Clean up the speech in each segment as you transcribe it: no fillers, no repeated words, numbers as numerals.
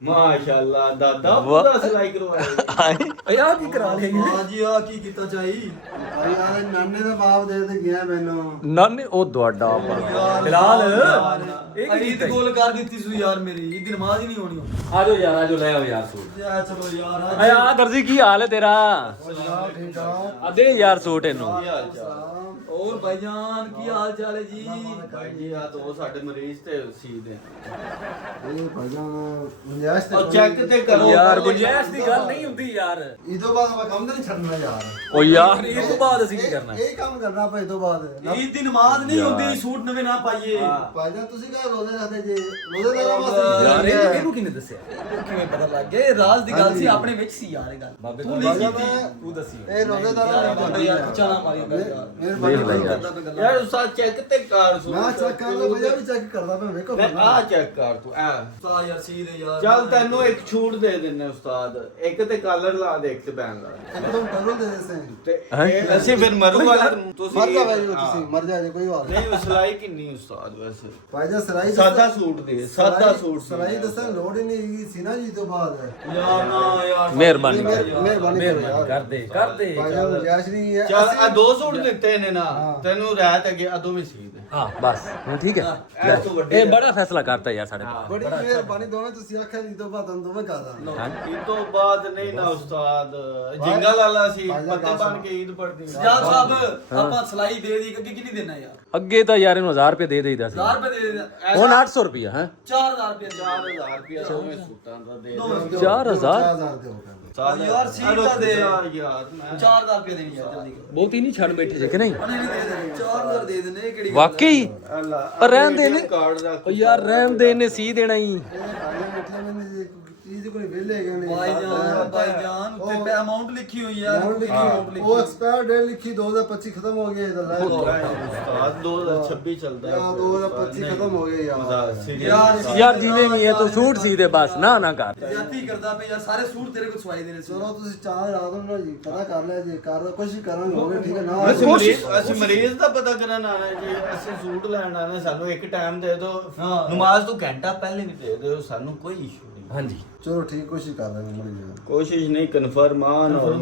ਮਾਸ਼ਾਅੱਲਾ ਦਾਦਾ ਪੂਰਾ ਸਿਲਾਈ ਕਰਵਾਇਆ ਆ ਕੀ ਕਰਾ ਲਿਆ ਹਾਂ ਜੀ ਆ ਕੀ ਕੀਤਾ ਚਾਈ ਭਾਈ ਯਾਰ ਨਾਨੇ ਦਾ ਬਾਪ ਦੇ ਤੇ ਗਿਆ ਮੈਨੂੰ ਨਾਨੇ ਉਹ ਤੁਹਾਡਾ ਬਿਲਾਲ ਇਹ ਕੀ ਈਦ ਗੋਲ ਕਰ ਦਿੱਤੀ ਸੀ ਯਾਰ ਮੇਰੀ ਈਦ ਨਮਾਜ਼ ਹੀ ਨਹੀਂ ਹੋਣੀ ਆ ਜਾਓ ਯਾਰ ਆ ਜਾਓ ਲੈ ਆਓ ਯਾਰ ਸੂਟ ਯਾ ਚਲੋ ਯਾਰ ਆ ਦਰਜੀ ਕੀ ਹਾਲ ਹੈ ਤੇਰਾ ਯਾਰ ਠੀਕ ਆ ਆ ਦੇ ਯਾਰ ਸੂਟ ਇਹਨੂੰ और भाईजान की हाल चाल है जी ਭਾਈ ਜੀ ਆ ਦੋ ਸਾਡੇ ਮਰੀਜ਼ ਤੇ ਸੀ ਦੇ ਇਹ ਭਾਈਜਾਨ ਗੁੰਜਾਇਸ਼ ਉਹ ਚੈੱਕ ਤੇ ਕਰੋ ਯਾਰ ਗੁੰਜਾਇਸ਼ ਦੀ ਗੱਲ ਨਹੀਂ ਹੁੰਦੀ ਯਾਰ ਇਹ ਤੋਂ ਬਾਅਦ ਆਪਾਂ ਕੰਮ ਨਹੀਂ ਛੱਡਣਾ ਯਾਰ ਓ ਯਾਰ ਇਸ ਤੋਂ ਬਾਅਦ ਅਸੀਂ ਕੀ ਕਰਨਾ ਇਹ ਕੰਮ ਕਰਨਾ ਆਪਾਂ ਇਹ ਤੋਂ ਬਾਅਦ ईद दी नमाज नहीं होती सूट नवे ना पाइए ਭਾਈਜਾਨ ਤੁਸੀਂ ਕਾ ਰੋਜ਼ੇ ਰੱਖਦੇ ਜੇ ਰੋਜ਼ੇ ਦਾ ਬਸ ਯਾਰ ਇਹਨੂੰ ਕਿਹਨੇ ਦੱਸਿਆ ਕਿਵੇਂ ਪਤਾ ਲੱਗ ਗਿਆ ਇਹ ਰਾਜ਼ ਦੀ ਗੱਲ ਸੀ ਆਪਣੇ ਵਿੱਚ ਸੀ ਯਾਰ ਇਹ ਗੱਲ ਬਾਬੇ ਤੂੰ ਕੋਲ ਨਹੀਂ ਭਾਈਜਾਨ ਕੀਤੀ ਮੈਂ ਤੂੰ ਦੱਸੀ ਇਹ ਰੋਜ਼ੇ ਦਾ ਬਾਬੇ ਯਾਰ ਚਾਲਾ ਮਾਰੀ ਮਿਹਰਬਾਨੀ ਭਾਈ ਕਰਦਾ ਮੈਂ ਗੱਲਾਂ ਯਾਰ ਉਸਾ ਚੈੱਕ ਤੇ ਕਰ ਸੂ ਮੈਂ ਚੈੱਕ ਕਰ ਲਾ ਭਾਈਆ ਵੀ ਚੈੱਕ ਕਰਦਾ ਮੈਂ ਵੇਖੋ ਮੈਂ ਆ ਚੈੱਕ ਕਰ ਤੂੰ ਆ ਤਾ ਯਾਰ ਸੀ ਦੇ ਯਾਰ ਚੱਲ ਤੈਨੂੰ ਇੱਕ ਛੂਟ ਦੇ ਦਿੰਨੇ ਉਸਤਾਦ ਇੱਕ ਤੇ ਕਲਰ ਲਾ ਦੇ ਇੱਕ ਤੇ ਬੈਨ ਲਾ ਇੱਕਦਮ ਕਰੋ ਦੇ ਦੇ ਸੇ ਤੇ ਇਹ ਅਸੀਂ ਫਿਰ ਮਰੂ ਵਾਲਾ ਤੁਸੀਂ ਮਰ ਜਾ ਭਾਈ ਤੁਸੀਂ ਮਰ ਜਾ ਕੋਈ ਬਾਤ ਨਹੀਂ ਉਹ ਸਿਲਾਈ ਕਿੰਨੀ ਉਸਤਾਦ ਵੈਸੇ ਭਾਈਜਾਨ ਸਲਾਈ ਸਾਦਾ ਸੂਟ ਦੇ ਸਾਦਾ ਸੂਟ ਸੀ। ਸਲਾਈ ਦੱਸਣ ਲੋੜ ਹੀ ਨਹੀਂ ਹੈਗੀ ਸੀ ਨਾ ਜੀ ਤੋਂ ਬਾਅਦ ਯਾਰ ਨਾ ਯਾਰ ਮਿਹਰਬਾਨੀ ਮਿਹਰਬਾਨੀ ਕਰਦੇ ਭਾਈਜਾਨ ਗੁੰਜਾਇਸ਼ ਨਹੀਂ ਹੈ ਚੱਲ ਆ ਦੋ ਸੂਟ ਦਿੱਤੇ ਨੇ ਨਾ ਤੈਨੂੰ ਰਹਿਤ ਅੱਗੇ ਅਦੋਂ ਵੀ ਸੀ ਦੇ ਹਾਂ ਬਸ ਹੁਣ ਠੀਕ ਹੈ ਇਹ ਤੋਂ ਵੱਡੇ ਇਹ ਬੜਾ ਫੈਸਲਾ ਕਰਤਾ ਯਾਰ ਸਾਡੇ ਕੋਲ ਬੜੀ ਮਿਹਰਬਾਨੀ ਦੋਵੇਂ ਤੁਸੀਂ ਆਖਿਆ ਜੀ ਤੋਂ ਬਾਅਦ ਦੋਵੇਂ ਕਰਦਾ ਇਹ ਤੋਂ ਬਾਅਦ ਨਹੀਂ ਨਾ ਉਸਤਾਦ ਜਿੰਗਾ ਲਾਲਾ ਸੀ ਪੱਤੇ ਬਣ ਕੇ ਈਦ ਪੜਦੀ ਸਜਾਦ ਸਾਹਿਬ ਆਪਾਂ ਸਲਾਈ ਦੇ ਦੀ ਅੱਗੇ ਕਿੰਨੀ ਦੇਣਾ ਯਾਰ ਅੱਗੇ ਤਾਂ ਯਾਰ ਇਹਨੂੰ 1000 ਰੁਪਏ ਦੇ ਦੇਈਦਾ ਸੀ 1000 ਰੁਪਏ ਦੇ ਦੇ ਹੁਣ 800 ਰੁਪਏ ਹੈ 4000 ਰੁਪਏ 4000 ਰੁਪਏ ਦੋਵੇਂ ਸੂਟਾਂ ਦਾ ਦੇ 4000 ਦੇ ਹੋ ਗਏ ਯਾਰ ਸੀਟ ਤਾਂ ਦੇ ਯਾਰ 4000 ਰੁਪਏ ਦੇਣੀ ਯਾਰ ਜਲਦੀ ਕਰੋ ਬਹੁਤੀ ਨਹੀਂ ਛੱਡ ਬੈਠੇ ਜੇ ਕਿ ਨਹੀਂ ਉਹਨੇ ਨਹੀਂ ਦੇ ਦੇਣੇ 4000 ਦੇ ਦੇਣੇ ਕਿਹੜੀ ਗੱਲ ਵਾਕਈ ਅੱਲਾ ਪਰ ਰਹਿਣ ਦੇ ਨੇ ਕਾਰਡ ਰੱਖ ਓ ਯਾਰ ਰਹਿਣ ਦੇ ਨੇ ਸੀ ਦੇਣਾ ਹੀ ਚੀਜ਼ ਕੋਈ ਵਿਹਲੇ ਗਏ ਨੇ ਭਾਈਜਾਨ ਉੱਤੇ ਪੇ ਅਮਾਉਂਟ ਲਿਖੀ ਹੋਈ ਯਾਰ ਅਮਾਉਂਟ ਲਿਖੀ ਉਹ ਐਕਸਪਾਇਰ ਡੇਟ ਲਿਖੀ 2025 ਖਤਮ ਹੋ ਗਿਆ ਇਹਦਾ ਉਸਤਾਦ 2026 ਚੱਲਦਾ ਯਾਰ 2025 ਖਤਮ ਹੋ ਗਿਆ ਯਾਰ ਯਾਰ ਜਿਵੇਂ ਵੀ ਹੈ ਤੂੰ ਸੂਟ ਸੀ ਦੇ ਬਸ ਨਾ ਕਰ ਜਾਤੀ ਕਰਦਾ ਪਈ ਯਾਰ ਸਾਰੇ ਸੂਟ ਤੇਰੇ ਕੋਲ ਸਵਾਈ ਦੇਣੇ ਸੀ ਚਲੋ ਤੁਸੀਂ ਚਾਹ ਰਾਤ ਨੂੰ ਨਾ ਜੀ ਪਤਾ ਕਰ ਲਿਆ ਜੀ ਕਰ ਕੋਸ਼ਿਸ਼ ਕਰਾਂਗੇ ਹੋਵੇ ਠੀਕ ਹੈ ਨਾ ਅਸੀਂ ਮਰੀਜ਼ ਦਾ ਪਤਾ ਕਰਨ ਆਣਾ ਜੀ ਅਸੀਂ ਸੂਟ ਲੈਣ ਆਣਾ ਸਾਨੂੰ ਇੱਕ ਟਾਈਮ ਦੇ ਦਿਓ ਨਮਾਜ਼ ਤੋਂ ਘੰਟਾ ਪਹਿਲੇ ਵੀ ਦੇ ਦਿਓ ਸਾਨੂੰ ਕੋਈ ਇਸ਼ੂ ਨਹੀਂ ਹਾਂਜੀ ਚਲੋ ਠੀਕ ਕੋਸ਼ਿਸ਼ ਕਰ ਲਾਂਗੇ ਮਰੀ ਕੋਸ਼ਿਸ਼ ਨਹੀਂ ਕਨਫਰਮ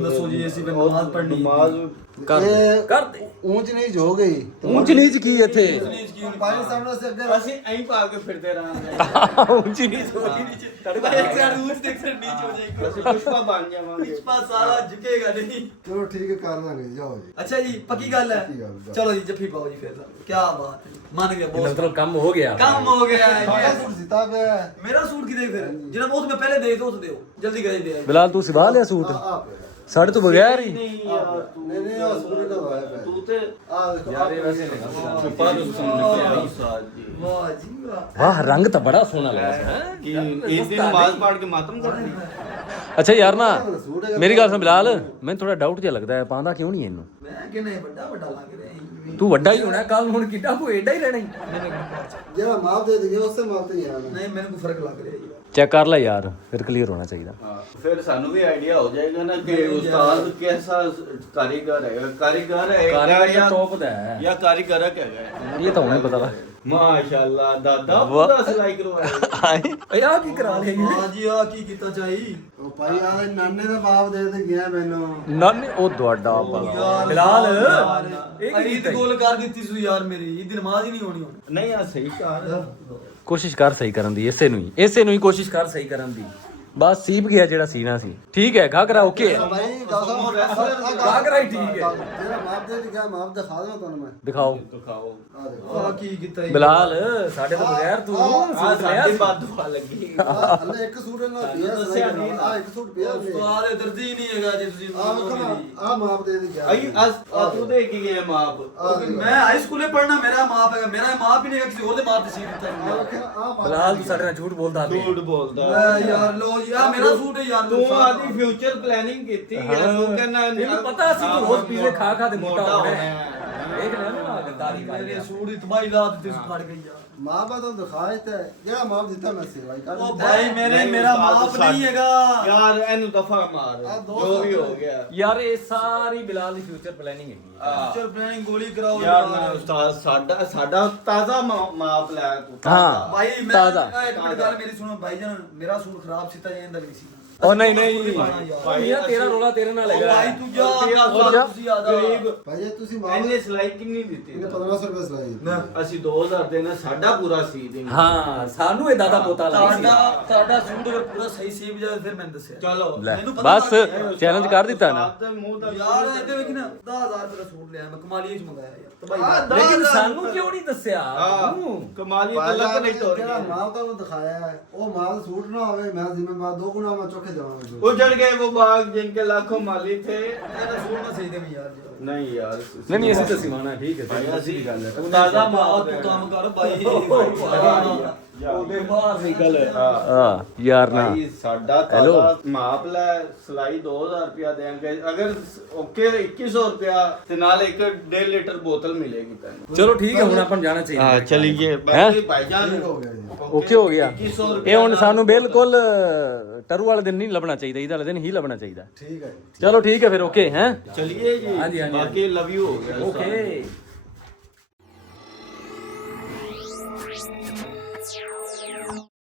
ਦੱਸੋ ਜੀ ਅਸੀਂ ਫਿਰ ਨਮਾਜ਼ ਪੜ੍ਹਨੀ ਨਮਾਜ਼ ਕਰ ਦੇ ਉਂਚ ਨਹੀਂ ਹੋ ਗਈ ਉਂਚ ਨੀਚ ਕੀ ਇੱਥੇ ਪਾਕਿਸਤਾਨ ਨੂੰ ਅਸੀਂ ਅੱਗੇ ਅਸੀਂ ਐਂ ਪਾ ਕੇ ਫਿਰਦੇ ਰਹਾਂਗੇ ਉਂਚ ਨੀਚ ਤੜਕਾ ਇੱਕ ਸਾਈਡ ਉੱਚ ਤੇ ਇੱਕ ਸਾਈਡ ਨੀਚ ਹੋ ਜਾਏਗਾ ਅਸੀਂ ਪੁਸ਼ਪਾ ਬਣ ਜਾਵਾਂਗੇ ਪਿਛਪਾ ਸਾਰਾ ਝੁਕੇਗਾ ਨਹੀਂ ਚਲੋ ਠੀਕ ਹੈ ਕਰ ਲਾਂਗੇ ਜਾਓ ਜੀ ਅੱਛਾ ਜੀ ਪੱਕੀ ਗੱਲ ਹੈ ਪੱਕੀ ਗੱਲ, ਜਾਓ। ਚਲੋ ਜੀ ਜੱਫੀ ਪਾਓ ਜੀ ਫਿਰ ਕੀ ਬਾਤ ਹੈ ਮੰਨ ਗਿਆ ਬਹੁਤ ਮਤਲਬ ਕੰਮ ਹੋ ਗਿਆ ਕੰਮ ਹੋ ਗਿਆ ਹੈ ਸਾਡਾ ਸੂਟ ਸਿੱਤਾ ਪਿਆ ਹੈ। ਮੇਰਾ ਸੂਟ ਕੀ ਦੇ ਫਿਰ ਜਿਹੜਾ ਬਹੁਤ ਮੈਂ ਪਹਿਲੇ ਦੇ ਦੋ ਉਸ ਦਿਓ ਜਲਦੀ ਕਰੇ ਦੇ ਬਿਲਾਲ ਤੂੰ ਸਿਵਾ ਲਿਆ ਸੂਟ ਆ ਪਿਆ ਸਾਡੇ ਤੋਂ ਬਗੈਰ ਹੀ ਨਹੀਂ ਯਾਰ ਤੂੰ ਨਹੀਂ ਆ ਸੂਟ ਦਾ ਹੋਇਆ ਪਿਆ ਤੂੰ ਤੇ ਆ ਦੇਖੋ ਯਾਰ ਇਹ ਵੈਸੇ ਛੁਪਾ ਦੋ ਸੁਣ ਉਸਤਾਦ ਜੀ ਵਾਹ ਜੀ ਵਾਹ ਵਾਹ ਰੰਗ ਤਾਂ ਬੜਾ ਸੋਹਣਾ ਲੱਗਾ ਹੈ ਕਿ ਇਸ ਦਿਨ ਨਮਾਜ਼ ਪੜ੍ਹ ਕੇ ਮਾਤਮ ਕਰਨੀ ਅੱਛਾ ਯਾਰ ਨਾ ਮੇਰੀ ਗੱਲ ਸੁਣ ਬਿਲਾਲ ਮੈਨੂੰ ਥੋੜਾ ਡਾਊਟ ਜਿਹਾ ਲੱਗਦਾ ਹੈ ਪਾਉਂਦਾ ਕਿਉਂ ਨਹੀਂ ਇਹਨੂੰ ਮੈਂ ਕਿਹਨੇ ਵੱਡਾ ਵੱਡਾ ਲੱਗ ਰਿਹਾ ਹੈ ਤੂੰ ਵੱਡਾ ਹੀ ਹੋਣਾ ਕੱਲ ਹੁਣ ਕਿੱਡਾ ਕੋ ਏਡਾ ਹੀ ਰਹਿਣਾ ਹੀ ਜਿਹੜਾ ਮਾਪ ਦੇ ਦਿਓ ਉਸੇ ਮਾਪ ਤੇ ਹੀ ਆਣਾ ਨਹੀਂ ਮੈਨੂੰ ਕੋਈ ਫਰਕ ਲੱਗ ਰਿਹਾ ਜੀ ਚੈੱਕ ਕਰ ਲੈ ਯਾਰ ਫਿਰ ਕਲੀਅਰ ਹੋਣਾ ਚਾਹੀਦਾ ਫਿਰ ਸਾਨੂੰ ਵੀ ਆਈਡੀਆ ਹੋ ਜਾਏਗਾ ਨਾ ਕਿ ਉਸਤਾਦ ਕਿਹਦਾ ਕਾਰੀਗਰ ਹੈ ਕਾਰੀਗਰ ਹੈ ਕਾਰੀਗਰ ਟੌਪ ਦਾ ਹੈ ਜਾਂ ਕਾਰੀਗਰ ਹੈਗਾ ਇਹ ਤਾਂ ਹੁਣੇ ਪਤਾ ਵਾ ਮਾਸ਼ਾਅੱਲਾ ਦਾਦਾ ਪੂਰਾ ਸਿਲਾਈ ਕਰਵਾਇਆ ਆ ਕੀ ਕਰਾ ਲਿਆ ਹਾਂ ਜੀ ਆ ਕੀ ਕੀਤਾ ਚਾਈ ਉਹ ਭਾਈ ਆ ਨਾਨੇ ਦਾ ਬਾਪ ਦੇ ਤੇ ਗਿਆ ਮੈਨੂੰ ਨਾਨੇ ਉਹ ਤੁਹਾਡਾ ਬਿਲਾਲ ਇਹ ਈਦ ਗੋਲ ਕਰ ਦਿੱਤੀ ਸੀ ਯਾਰ ਮੇਰੀ ਈਦ ਨਮਾਜ਼ ਹੀ ਨਹੀਂ ਹੋਣੀ ਹੁਣ ਨਹੀਂ ਆ ਸਹੀ ਕਾਰ ਕੋਸ਼ਿਸ਼ ਕਰ ਸਹੀ ਕਰਨ ਦੀ ਇਸੇ ਨੂੰ ਹੀ ਕੋਸ਼ਿਸ਼ ਕਰ ਸਹੀ ਕਰਨ ਦੀ ਬਸ ਸੀਪ ਗਿਆ ਜਿਹੜਾ ਸੀਨਾ ਸੀ ਠੀਕ ਹੈ ਘਾਗਰਾ ਓਕੇ ਹੈ ਭਾਈ ਘਾਗਰਾ ਹੀ ਠੀਕ ਹੈ ਜਿਹੜਾ ਮਾਪ ਦੇ ਤੇ ਗਿਆ ਮਾਪ ਦਿਖਾ ਦਵਾਂ ਤੁਹਾਨੂੰ ਮੈਂ ਦਿਖਾਓ ਦਿਖਾਓ ਆ ਦੇਖੋ ਆ ਕੀ ਕੀਤਾ ਜੀ ਬਿਲਾਲ ਸਾਡੇ ਤੋਂ ਬਗੈਰ ਤੂੰ ਆ ਸੂਟ ਲਿਆ ਸਾਡੇ ਬਾਦੂਆ ਲੱਗੀ ਅੱਲੇ ਇੱਕ ਸੂਟ ਨਾਲ ਪਿਆ ਦੱਸਿਆ ਨਹੀਂ ਨਾ। ਆ ਇੱਕ ਸੂਟ ਪਿਆ ਉਸਤਾਦ ਇਹ ਦਰਜੀ ਨਹੀਂ ਹੈਗਾ ਜੇ ਤੁਸੀਂ ਆ ਵੇਖੋ ਨਾ ਆ ਮਾਪ ਦੇ ਤੇ ਗਿਆ ਆਈ ਆ ਤੂੰ ਦੇ ਕੀ ਗਿਆ ਮਾਪ ਮੈਂ ਹਾਈ ਸਕੂਲੇ ਪੜ੍ਹਨਾ ਮੇਰਾ ਮਾਪ ਹੈਗਾ ਮੇਰਾ ਮਾਪ ਹੀ ਨਹੀਂ ਹੈਗਾ ਕਿਸੇ ਹੋਰ ਦੇ ਮਾਪ ਤੇ ਸੀ ਦਿੱਤਾ ਆ ਮਾਪ ਬਿਲਾਲ ਤੂੰ ਸਾਡੇ ਨਾਲ ਝੂਠ ਬੋਲਦਾ ਪਿਆ ਝੂਠ ਬੋਲਦਾ ਮੈਂ ਯਾਰ ਲੋ ਯਾਰ ਮੇਰਾ ਸੂਟ ਹੈ ਯਾਰ ਤੂੰ ਆਦੀ ਫਿਊਚਰ ਪਲੈਨਿੰਗ ਕੀਤੀ ਹੈ ਤੂੰ ਕਹਿੰਦਾ ਤੈਨੂੰ ਪਤਾ ਸੀ ਤੂੰ ਰੋਜ਼ ਪੀਜ਼ੇ ਖਾ ਖਾ ਤੇ ਮੋਟਾ ਹੋਣਾ ਹੈ ਦੇਖ ਲੈ ਨਾ ਗੱਦਾਰੀ ਕਰ ਮੇਰੇ ਲਿਆ ਸੂਟ ਦੀ ਤਬਾਹੀ ਲਾ ਦਿੱਤੀ ਸੀ ਫੜ ਗਈ ਯਾਰ ਮਾਂ ਬਾਪ ਤੋਂ ਦਿਖਾਏ ਤੇ ਜਿਹੜਾ ਮਾਪ ਦਿੱਤਾ ਮੈਂ ਸੇਵਾ ਹੀ ਕਰ ਉਹ ਦਿੱਤੀ। ਭਾਈ ਮੇਰੇ ਮੇਰਾ ਮਾਪ ਨਹੀਂ ਹੈਗਾ ਯਾਰ ਇਹਨੂੰ ਦਫਾ ਮਾਰ ਆਹ ਦੋ ਜੋ ਵੀ ਸਾਲ ਹੋ ਗਿਆ ਯਾਰ ਇਹ ਸਾਰੀ ਬਿਲਾਲ ਦੀ ਫਿਊਚਰ ਪਲੈਨਿੰਗ ਹੈਗੀ ਹੈ। ਚਲ ਪਲੈਨਿੰਗ ਗੋਲੀ ਕਰਾਓ ਯਾਰ ਮੈਂ ਉਸਤਾਦ ਸਾਡਾ ਤਾਜ਼ਾ ਮਾਪ ਲੈ ਤੂੰ ਹਾਂ। ਭਾਈ ਮੈਂ ਤਾਜ਼ਾ। ਇੱਕ ਮਿੰਟ ਗੱਲ ਮੇਰੀ ਸੁਣੋ ਭਾਈ ਜਾਨ ਮੇਰਾ ਸੂਟ ਖਰਾਬ ਸੀਤਾ ਜਾਂਦਾ ਵੀ ਸੀ ਉਹ ਨਹੀਂ ਨਹੀਂ ਭਾਈ ਯਾਰ ਤੇਰਾ ਰੋਲਾ ਤੇਰੇ ਨਾਲ ਉਹ ਹੈਗਾ ਭਾਈ ਤੂੰ ਜਾ ਉਹ ਜਾ। ਤੁਸੀਂ ਆਦਾ ਗਰੀਬ ਭਾਈ ਜੀ ਤੁਸੀਂ ਮਾਪ ਇਹਨੇ ਸਿਲਾਈ ਕਿੰਨੀ ਦਿੱਤੀ ਇਹਨੇ 1500 ਰੁਪਏ ਸਲਾਈ ਅਸੀਂ 2000 ਦੇਣਾ ਸਾਡਾ ਪੂਰਾ ਸੀ ਦੇਂਗੇ ਹਾਂ ਸਾਨੂੰ ਇਹ ਦਾਦਾ ਪੋਤਾ ਲੱਗ ਸੀ ਤੁਹਾਡਾ ਸੂਟ ਅਗਰ ਪੂਰਾ ਸਹੀ ਸੀਬ ਜਾਵੇ ਫਿਰ ਮੈਨੂੰ ਦੱਸਿਆ ਚਲੋ ਲੈ ਮੈਨੂੰ ਪਤਾ ਬਸ ਲੱਗ ਗਿਆ। ਚੈਲੰਜ ਕਰ ਦਿੱਤਾ ਨਾ ਉਸਤਾਦ ਦੇ ਮੂੰਹ ਦਾ ਯਾਰ ਇਹਦੇ ਵਿੱਚ ਨਾ 10000 ਰੁਪਏ ਦਾ ਸੂਟ ਲਿਆ ਮੈਂ ਕਮਾਲੀਏ ਚ ਮੰਗਾਇਆ ਯਾਰ ਤੇ ਭਾਈ ਹਾਂ, ਲੇਕਿਨ ਸਾਨੂੰ ਕਿਉਂ ਨਹੀਂ ਦੱਸਿਆ ਕਮਾਲੀ ਤੋਂ ਲੱਗ ਨਹੀਂ ਤੋੜ ਜਿਹੜਾ ਮਾਪ ਤੁਹਾਨੂੰ ਦਿਖਾਇਆ ਹੈ ਉਹ ਮਾਪ ਸੂਟ ਨਾ ਹੋਵੇ ਮੈਂ ਜ਼ਿੰਮੇਵਾਰ 2 ਗੁਣਾ ਮੈਂ ਚੁੱਕੇ ਜਾਵਾਂਗਾ उजड़ गए वो बाग जिनके लाखों माली थे ਇਹਦਾ ਸੂਟ ਮੈਂ ਸਹੀ ਦੇ ਵੀ ਯਾਰ नहीं यार ਨਹੀਂ ਅਸੀਂ ਤਾਂ ਸਿਵਾਣਾ ਠੀਕ ਹੈ भाई ਅਸੀਂ ਵੀ ਗੱਲ ਹੈ ताजा ਮਾਂ माल ਤੂੰ ਕੰਮ ਕਰ ਬਾਈ ਉਹਦੇ ਬਾਹਰ ਨਿਕਲ ਹਾਂ ਯਾਰ ਨਾ ਭਾਈ ਸਾਡਾ Hello? ਤਾਜ਼ਾ ਮਾਪ ਲੈ ਸਲਾਈ 2000 ਰੁਪਿਆ ਦੇਾਂਗੇ ਅਗਰ ਓਕੇ 2100 ਰੁਪਿਆ ਤੇ ਨਾਲ ਇੱਕ 1.5 ਲੀਟਰ ਬੋਤਲ ਮਿਲੇਗੀ ਤੈਨੂੰ ਚਲੋ ਠੀਕ ਹੈ ਹੁਣ ਆਪਾਂ ਨੂੰ ਜਾਣਾ ਚਾਹੀਦਾ ਹਾਂ ਚਲੀਏ ਬਾਕੀ ਭਾਈਜਾਨ ਹੋ ਗਿਆ ਜੀ ਓਕੇ ਹੋ ਗਿਆ 2100 ਇਹ ਹੁਣ ਸਾਨੂੰ ਬਿਲਕੁਲ ਟਰੂ ਵਾਲੇ ਦਿਨ ਨਹੀਂ ਲੱਭਣਾ ਚਾਹੀਦਾ ਇਹਦੇ ਵਾਲੇ ਦਿਨ ਹੀ ਲੱਭਣਾ ਚਾਹੀਦਾ ਠੀਕ ਹੈ ਜੀ ਚਲੋ ਠੀਕ ਹੈ ਫਿਰ ਓਕੇ ਹੈ ਚਲਿਏ ਜੀ ਹਾਂਜੀ, ਹਾਂਜੀ, ਬਾਕੀ ਲਵ ਯੂ ਹੋ ਗਿਆ ਓਕੇ